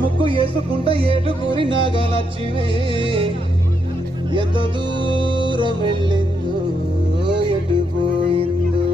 ముక్కు వేసుకుంటే ఏటుకూరి నాగలచ్చివే ఎంత దూరం వెళ్ళిందో ఎటు పోయిందో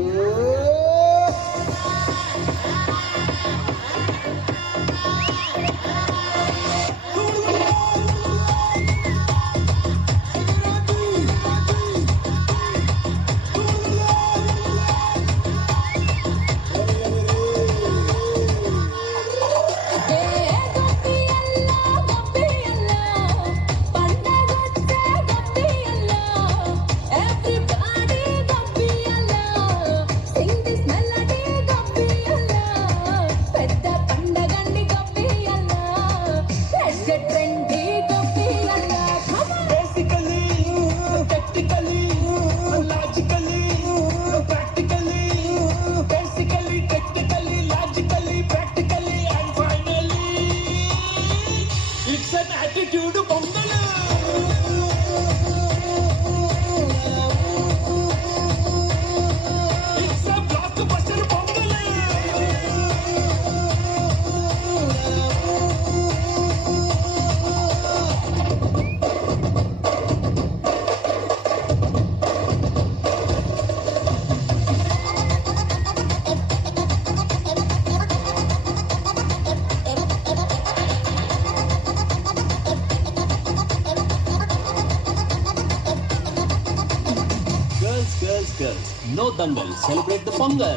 Girls, no dangal, celebrate the Pongal.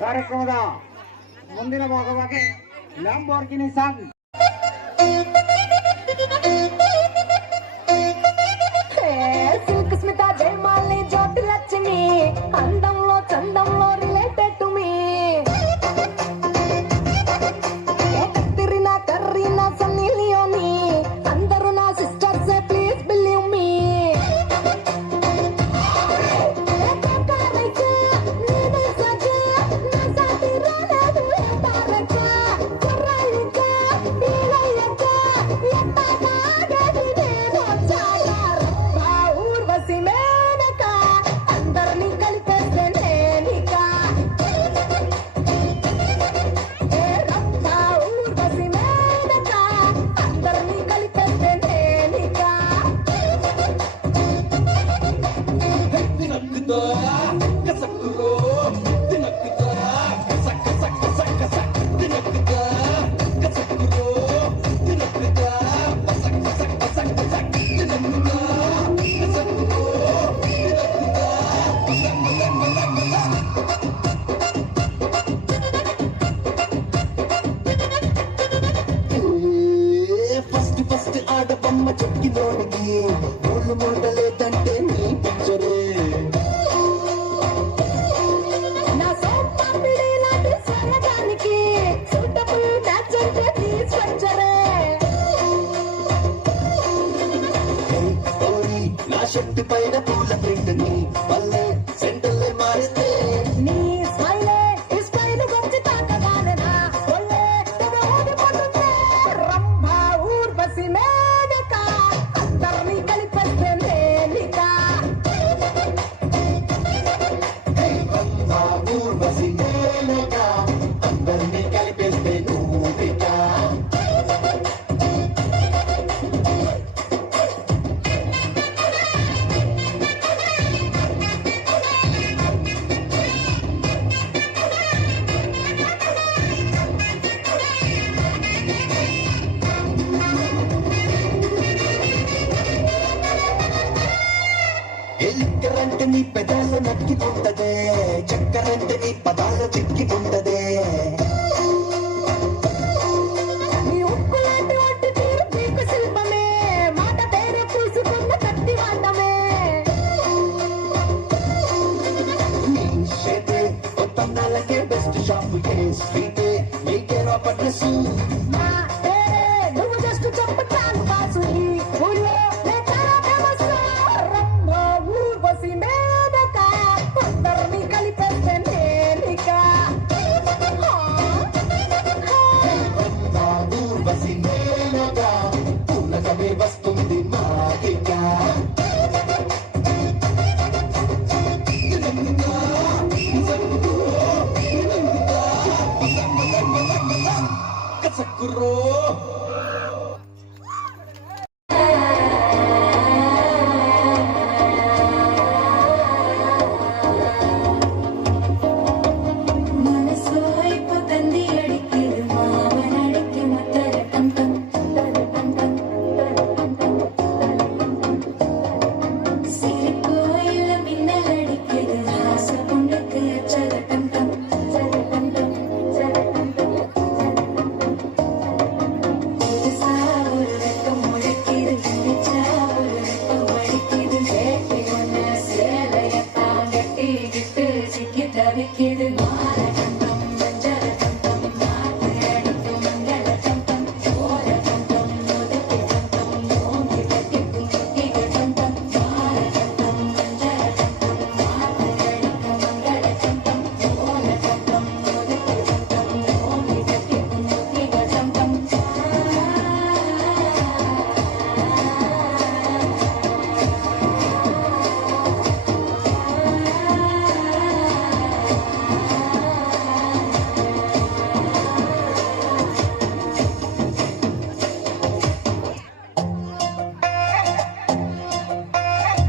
ಕಾರ್ಯಕ್ರಮದ ಮುಂದಿನ ಭಾಗವಾಗಿ ಲ್ಯಾಂಬೋರ್ಗಿನಿ ಸಾಂಗ್ సిల్క్ స్మిత జయమాలి జ్యోతి లక్ష్మి అందంలో చందంలో రిలేటెడ్ టు మీ కత్రినా కర్రీనా సన్నీ లియోని అందరూ నా sisters please believe me first ఆడబొమ్మ చెక్కినోడికి ఒళ్ళు మూటలేదంటే నీ పిక్చరే నా సోపాపిడి లాంటి స్వరగానికి సూటబుల్ మ్యాచ్ అంటే ప్లీజ్ పంచరే నా షర్ట్ పైన పూల ప్రింట్ ని వల్లే సెంటర్లే మారితే నీ స్మైలే ఈ స్మైల్ వచ్చి తాకగానే నా ఒళ్ళే ఓడిపోతుంటే రంభా ఊర్వశి మేనక అందరినీ కలిపేస్తే నేనిక ఊర్వశి మేనక అందరినీ కలిపేస్తే నువ్విక నక్కితుంటదే చక్కరంటే నీ పదాల చిక్కితుంటదే నీ ఉక్కులాంటి ఒంటి తీరు పీకు శిల్పమే మాట పేరు పూసుకున్న కత్తి వాటమే నీ షేపే ఒప్పందాలకే బెస్ట్ షాప్ ఏ స్ట్రీటే నీకే రాపర్ డ్రెస్ నా పేరే నువ్వు జస్ట్ చెప్పు చాలు బాసు ఈ ఊళ్ళో లేకరా ఫేమస్ రంభ ఊర్వశి మేనక అందరినీ కలిపేస్తే నేనిక ఊర్వశి మేనగా పూలకమే వస్తుంది మాటిక కసక్కురో മനസ്സോ ഇപ്പൊ തന്തി അടിക്കത് മാവനടിക്ക് മത്തര ടം സിരിപ്പോ ഇല്ല മിന്നലടിക്കത് ഹാസ കൊണ്ടക്ക് അച്ചര ടം പുതുസാ ഒരു വെക്കം മുഴക്കിത് കണ്ടിച്ചാ ഒരു വെക്കം അടിക്കിത് കേട്ടി ഒന്ന സേലയത്താൻ കെട്ടിക്കിട്ട് ചിക്കി തവിക്കിത് മാല ടം മഞ്ചര ടം നാട്ട് അടിക്ക് മംഗള ടം ഓര ടം മുതക്കി ടം ഓങ്കി കെട്ടി കുട്ടിക ടം മാല ടം മഞ്ചര ടം നാട്ട് അടിക്ക് മംഗള ടം ഓര ടം മുതക്കി ടം ഓങ്കി കെട്ടി കുട്ടിക ടം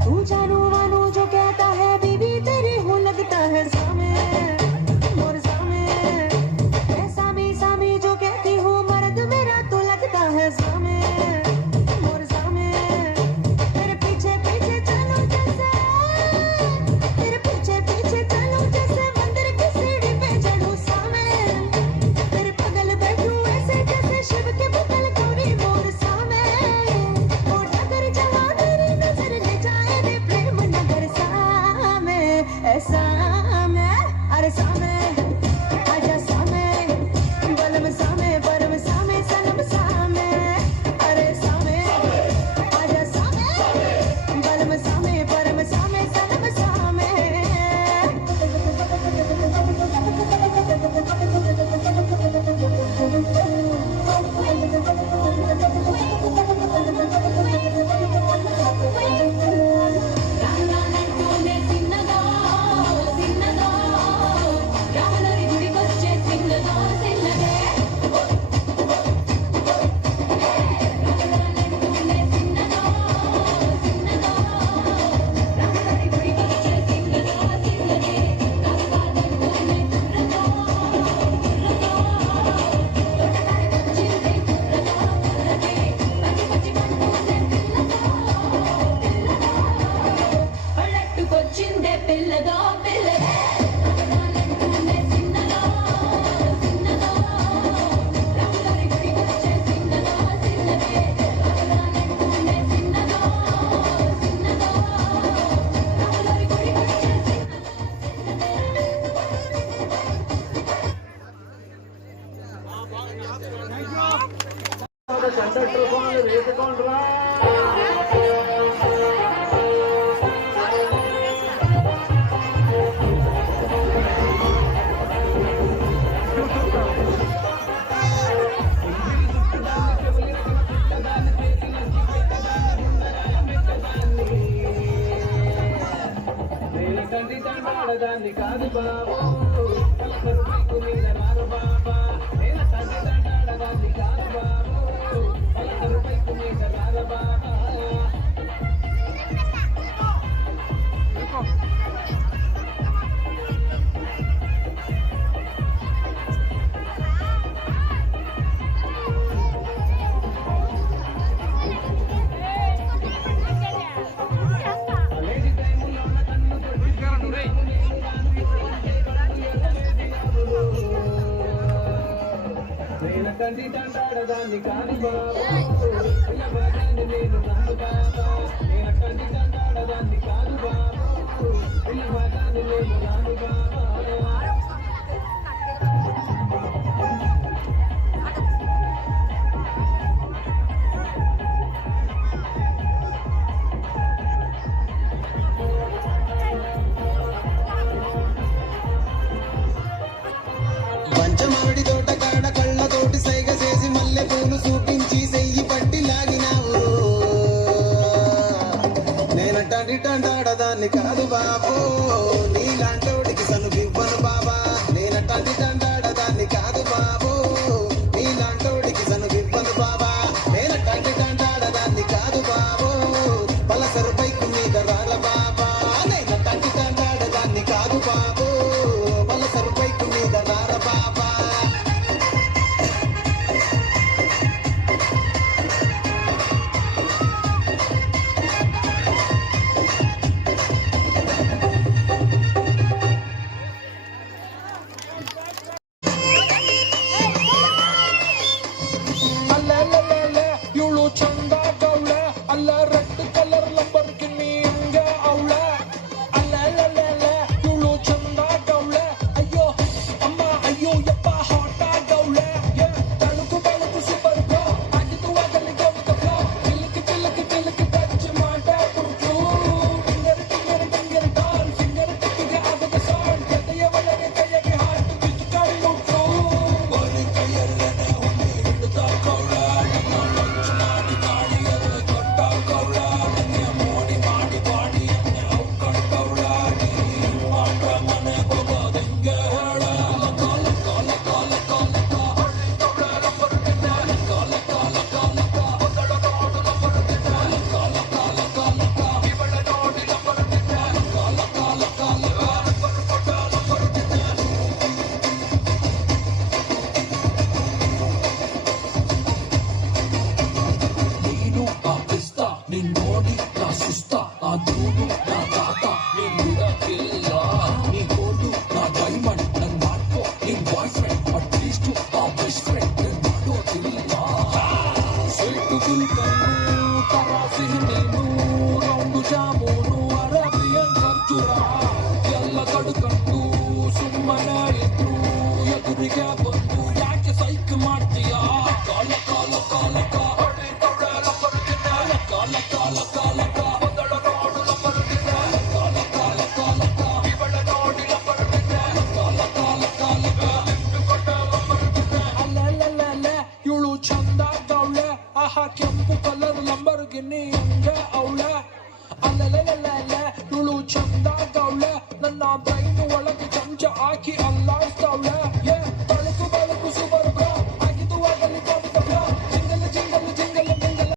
तू जानू मानू जो कहता है बीवी तेरी हूँ लगता है सामे मोर सामे मैं सामी सामी जो कहती हूँ मर्द मेरा तो लगता है सामे मोर सामे तेरे पीछे पीछे चलो जैसे तेरे पीछे पीछे चलो जैसे मंदिर की सीढ़ी पे चढ़ूं सामे तेरे बगल बैठूं ऐसे जैसे शिव के बगल गौरी मोर सामे ओ डगर जहाँ मेरी नजर ले जाए दे प्रेम नगर सामे ऐसा मैं अरे सामे आजा सामे बलम सामे परम सामे सनम सामे अरे सामे आजा सामे बलम सामे परम सामे सनम सामे రానంటూనే తిన్నదో తిన్నదో రాములరి గుడికొచ్చే తిన్నదో తిన్నదే రానంటూనే తిన్నదో తిన్నదో రాములరి గుడికొచ్చే తిన్నదో తిన్నదే కాదంటూనే తిన్నదో తిన్నదో తోటకాయ వచ్చింది తిన్నదో పల్లెట్టుకొచ్చిందే పిల్లదో పిల్లదే రానంటూనే తిన్నదో తిన్నదో రాములరి గుడికొచ్చే తిన్నదో తిన్నదే రానంటూనే తిన్నదో తిన్నదో రాములరి గుడికొచ్చే కండక్టర్ ఫోన్లు వేసుకోండిరా తండ్రి తండ్రి కాదు బాబు పలుకు మీద మారు బాబా నేను తండ్రి తండ్రి కాదు బాబు పలుకు మీద మారు బాబా లేడీ టైములో కన్ను కొట్టి తండ్రి తంటాడదాన్ని కాని బాబు ఇలా బాగాన్ని నేను నన్ను బాబా నేను తండ్రి తంటాడదాన్ని కాదు బాబు ఇలా బాగాన్ని నేను నన్ను బాబా పంచమామిడి తోట కాడ కళ్ళతోటి సైగ చేసి మల్లె పూలు చూపించి సెయ్యి పట్టి లాగినావు నేనటాడదాన్ని కాదు బాబు నీలాంటోడికి సనుగివ్వను బాబా నేనటాడదాన్ని కాదు బాబు నీలాంటోడికి సనుగివ్వను బాబా నేనటాడదాన్ని కాదు బాబు పలసరు బైకు మీద రాల బాబా నేనటాడదాన్ని కాదు బాబు పలసరు బైకు మీద రాల బాబా ಇವಳು ಚಂದ ಗೌಳ ಅಲ್ಲ ರೆಡ್ ಕಲರ್ ಲಂಬರ್ಗಿನಿ ಹಂಗ ಅವಳ ಅಲ್ಲ ಇವಳು ಚಂದ ಗೌಳ ಅಯ್ಯೋ ಅಮ್ಮ ಅಯ್ಯೋ ಯಪ್ಪ ಹಾಟ ಗೌಳ ತಳುಕು ಬೆಳಕು ಸೂಪರ್ ಬ್ರೋ ಆಗಿದ್ದು ಆಗಲಿ ಗೌಡ ಬ್ರೋ ಚಿಲಕ ಟಚ್ ಮಾಡ ಕುರ್ಚು ಫಿಂಗರ್ ಡಾಲ್ ಫಿಂಗರ್ ಟಿಪ್ಪಿಗೆ ಆಗದ ಸಾಲ್ ಎದೆಯ ಒಳಗೆ ಕೈಗೆ ಹಾಕಿ ಬಿಚ್ಚಿಕೊಂಡು ಮುಟ್ಟು ಬರೀ ಕೈಯಲ್ಲೇ ಹುಲಿ ಹಿಡಿದ ಗೌಳ ನೀನು ಆ ಕ್ರಿಸ್ತ ನಿನ್ ನೋಡಿ ನಾ ಸುಸ್ತ ನಾ ದೂಡು ನಾ ತಾತ ನೀನ್ ಬಿಡಕ್ಕಿಲ್ಲ ನೀ ಗೋಲ್ಡು ನಾ ಡೈಮಂಡ್ ನನ್ ಮಾಡ್ಕೋ ನಿನ್ ಬಾಯ್ ಫ್ರೆಂಡ್ ಅಟ್ಲೀಸ್ಟ್ ಆ ಬೆಸ್ಟ್ ಫ್ರೆಂಡ್ ನನ್ ಮಾಡೋದಿಲ್ಲ ಸ್ವೀಟು ಗುಲ್ಕನ್ನು ತರಾಸಿ ನೀನು ರೌಂಡು ಜಾಮೂನು ಅರೇಬಿಯನ್ ಖರ್ಜೂರ ಎಲ್ಲ ಕಡ್ಕಂಡು ಸುಮ್ಮನೆ ಇದ್ರು ಎದುರಿಗೆ ಬಂದು ಯಾಕೆ ಸೈಕ್ ಮಾಡ್ತೀಯಾ ಕಾಲ ಕಾಲ ಕಾಲ ಇವಳು ಚಂದ ಗೌಳೆ ಆಹಾ ಕೆಂಪು ಕಲರ್ ಲಂಬರ್ಗಿನಿ ಹಂಗ ಅವಳ ಅಲ್ಲ ಇವಳು ಚಂದ ಗೌಳೆ ನನ್ನ ಬ್ರೈನ್ ಒಳಗೆ ಚಮಚ ಹಾಕಿ ಅಲ್ಲಾಡ್ಸ್ತಾವಳೆ ತಳುಕು ಬೆಳಕು ಸೂಪರ್ ಬ್ರೋ ಆಗಿದ್ದು ಆಗಲಿ ಗೌಡ ಬ್ರೋ ಜಿಂಗಲ್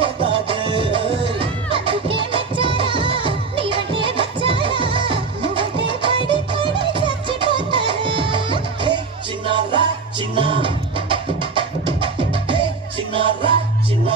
చచ్చిపోతాదే అందుకే మెచ్చారా నీవంటే వచ్చారా నువ్వంటే పడి పడి చచ్చిపోతారా హే చిన్నారా చిన్న హే చిన్నారా చిన్న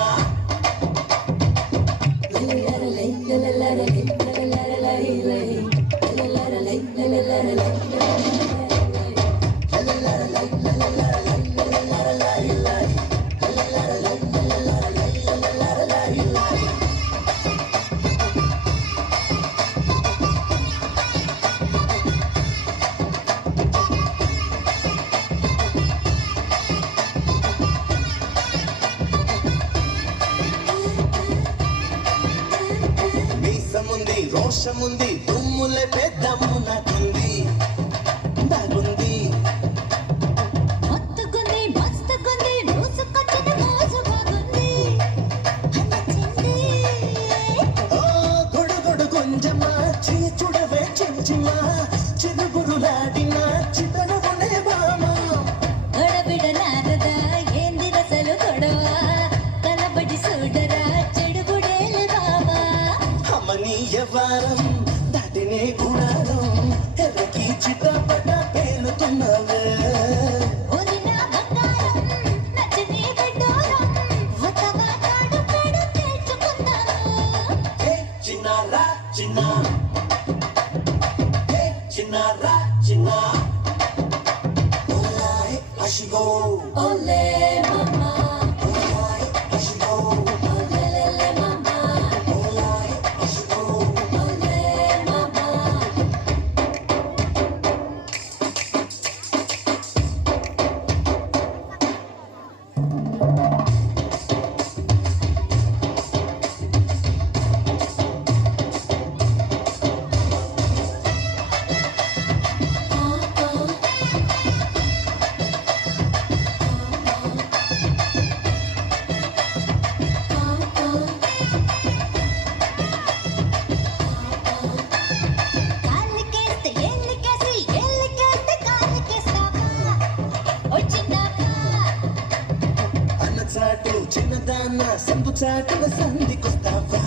మీసముంది రోషముంది దుమ్ములే పెద్దమ్ము నాకుంది బాగుంది మత్తుగుంది మస్తుగుంది మూసుకొచ్చిన మోజు బాగుంది నచ్చింది ఓ గొడుగొడు కొంచెమా చూడవే చెంచిమా చిరుగురులాడిన చితనవునే బామా గడబిడ నారదా ఏంది రసలు గొడవ కనబడి చూడరా చెడుగుడేలు బాబా అమ్మనీయ వారం దాటినే గుణాలం ఎర్రకి చిటపట పేలుతున్నవే ఒరిన బంగారం నచ్చని బిడ్డోరం వతగా కాడు పెడు తెచ్చుకుందాము హే చిన్నారా చిన్న హే చిన్నారా చిన్న ఓలాయ్ అషిగో ఓలే మమ్మా ఓలాయ్ అషిగో ఓలే మమ్మా ఓలాయ్ అషిగో ఓలే మమ్మా కాలికేస్తే ఎల్లికేసి ఎల్లికేస్తే కాలికేస్తావా వచ్చిందాకా అన్న చాటు చిన్నదాన్న సందు చాటున సంధికొస్తావా